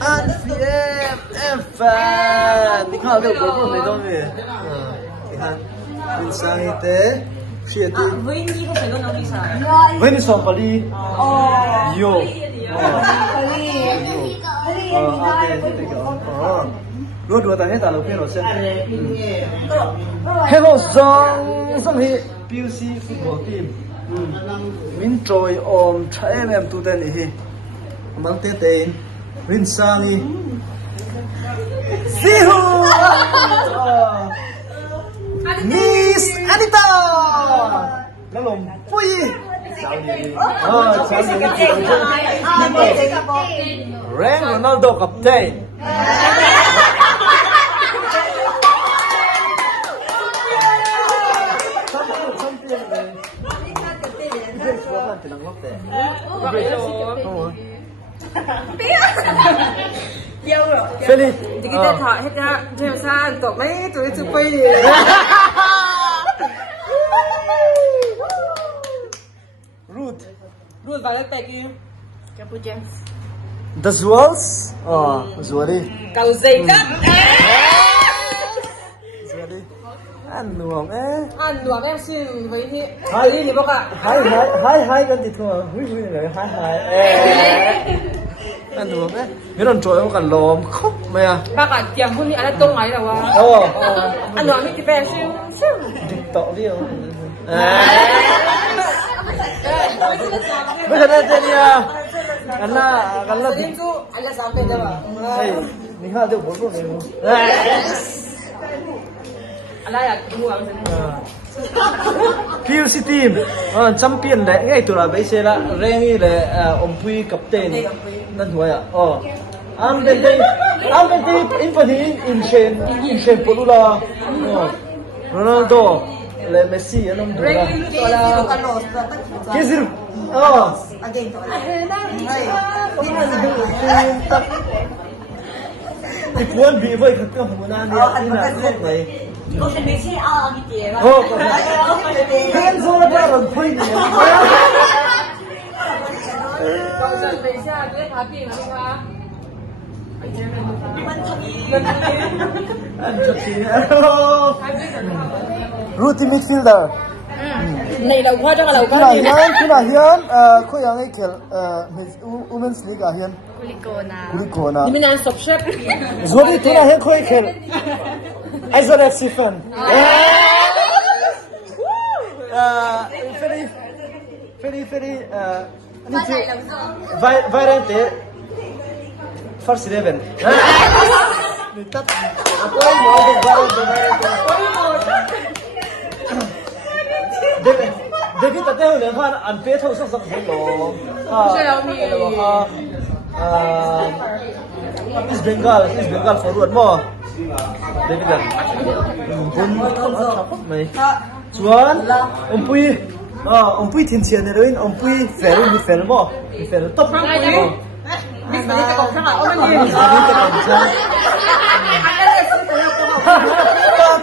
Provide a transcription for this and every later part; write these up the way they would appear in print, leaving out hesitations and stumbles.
ANFM fan. Ni khao được bố của mày đâu nhỉ? Thì han. Mình sang y tế. Chuyện đi. Với Nhi không phải luôn đâu đi sao? Với ni xong Bali. Yo. Luôn đùa tại hết ta lâu phê rồi xem. Hello song song hi PUC football team. Min trôi om trai em tu tên hi. Mang tên tên. Min sang hi. Sihu. Miss Anita. Nó lồng pui. Ren Ronaldo captain. Feli, kita tak hendak jangan tak main tu supaya. Ruth balik lagi. Kamu James. The Zuals, Zuali. Kau Zainab. Zuali. Nuông nuông em xin với hi ni bác ạ. Hai kan ti thua. Hui này hai. Nuông Cái đòn trội không cần lồm khóc mày à. Bác ạ, tiệm hôm nay anh tung máy rồi à. Nuông đi về xin. Tọ đi không? Bây giờ đây đi à. Anh là đi tu, anh là sao bây giờ à? Ni ha được 4 phút này không? Anh là mua ăn PUC team, champion đấy, ngay từ là bây giờ là rangi là Pui captain, nên thôi à. Anh bên đây in phần in Shen Polula, Ronaldo, là Messi anh ông đó là. Cái gì? Thì cuốn bị vậy thật không muốn ăn đi, đi nào lúc này. Cô sẽ biết xe cái gì mà. Cái số nó ra làm phơi nhỉ. Cô sẽ biết xe cái tháp gì mà. Routine midfielder. Này là qua trong là lâu cái hiền, khối yang ấy kiểu Women's League hiền. Kulikona. Ni mình sub chef. Rồi thì thế là hiền khối kiểu. Isaac Stephen. Ferry. Variante. First 11. Aku mau variante. David tadi aku lihat an pay thau sak hết rồi. East Bengal forward mo. David dah. Bun mày. Chuan ông Pui thiên chiến này rồi, ông Pui fair mo. Fair top. Biết cái con thằng nào ông đi.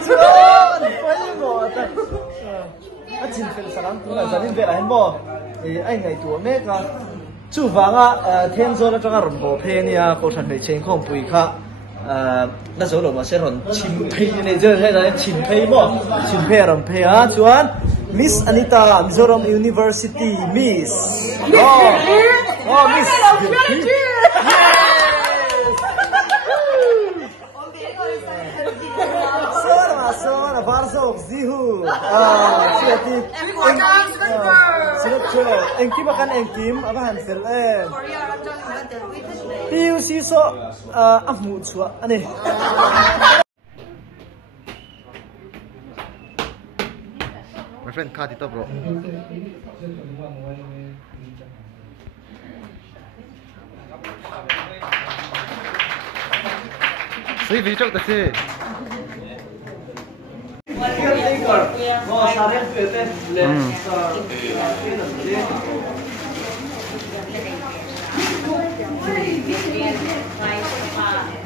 Chuan, phải mo. Chính phải sáng cũng là gia đình về lại hết bò thì anh ngày tuổi mấy cả chú vàng thiên số nó cho cái rồng bò phê nha cô thần để trên không bùi khá nó số lượng mà sẽ rồng chim phê này chơi hay là chim phê bò chim phê rồng phê á chuan Miss Anita Mizoram University Miss Miss Sona Varsok Zihu siati engkim akan engkim apa hansel PUC so afmu chua ani my friend card itu bro sih video tak sih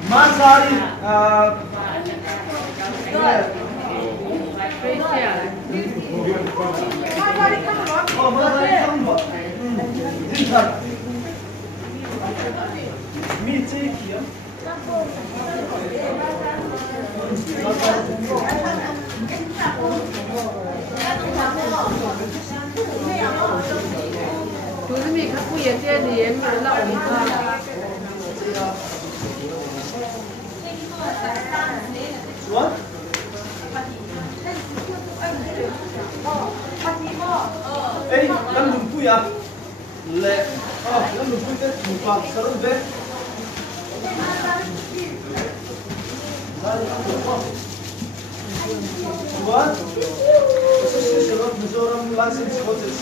Masari Mi chi kia. Tôi mình các quý nhân kia thì em là ổn ha. What? Ê, làm đúng cùi à? Lẹ. Làm đúng cùi thế, đủ phạm, sao đúng thế? What? Association of Mizoram Licensed Coaches.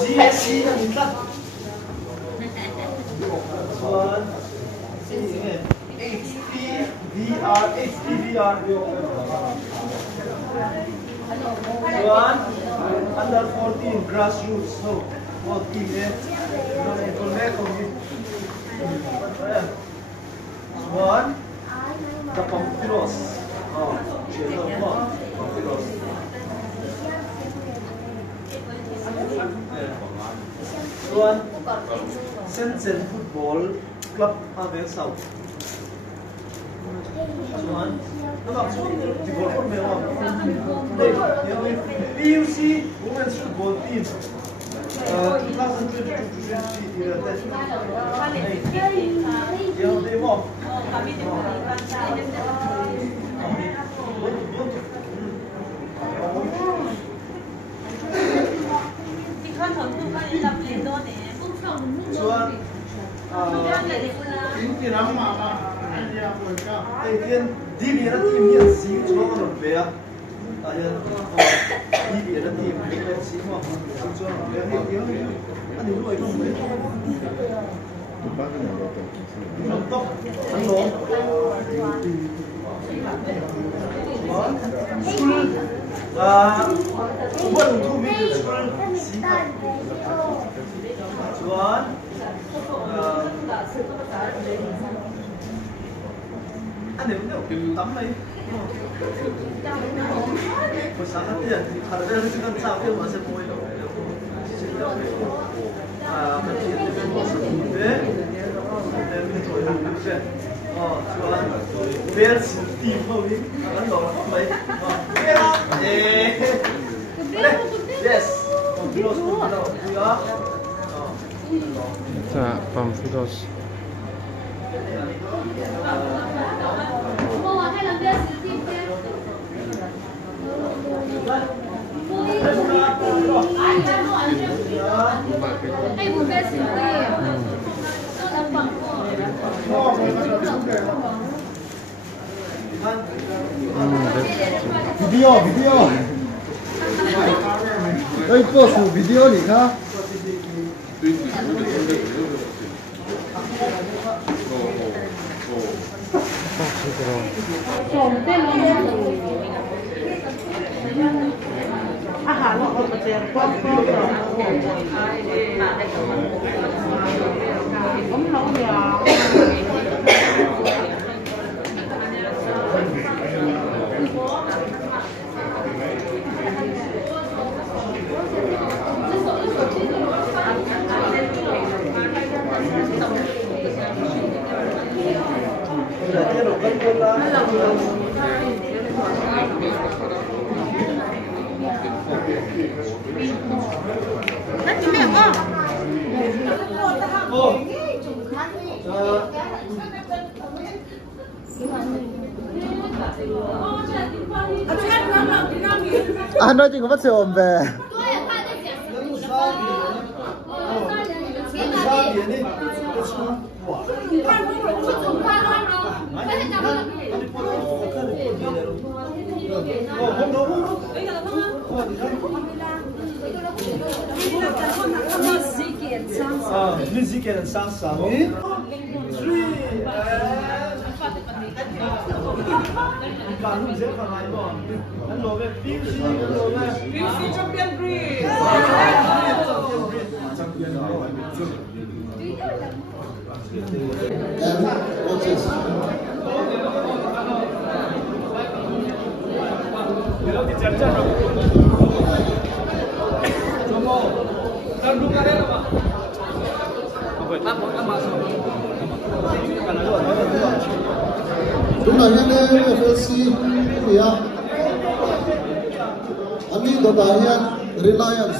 GSC là mình tắt. One. HTVR. One. Under 14 grassroots. No. All team here. One. The Pampiros. Oh, Pampiros. One. Shenzhen Football Club Ave South. One. Nó gặp số thì có con mèo không? Đây, PUC Women's Football Team. อันนี้มันเนี่ยตั้มเลยภาษาอังกฤษถ้าเราเรียนกันชาวเที่ยวมาเสียมวยมันที่เป็นภาษาอังกฤษเนี่ยมันตัวอย่างนี้ใช่อ๋อส่วนเบลส์ทีมเขาวิ่งอันนั้นเราไปเอ๊ะ yes Pampiros ya Sa Pampiros. Video. Ơi, post video đi ha. À, nói chuyện có bắt ôm về. Musique and salsa. Champion Green. Đúng là nhân FLC thì anh đi đợt này Reliance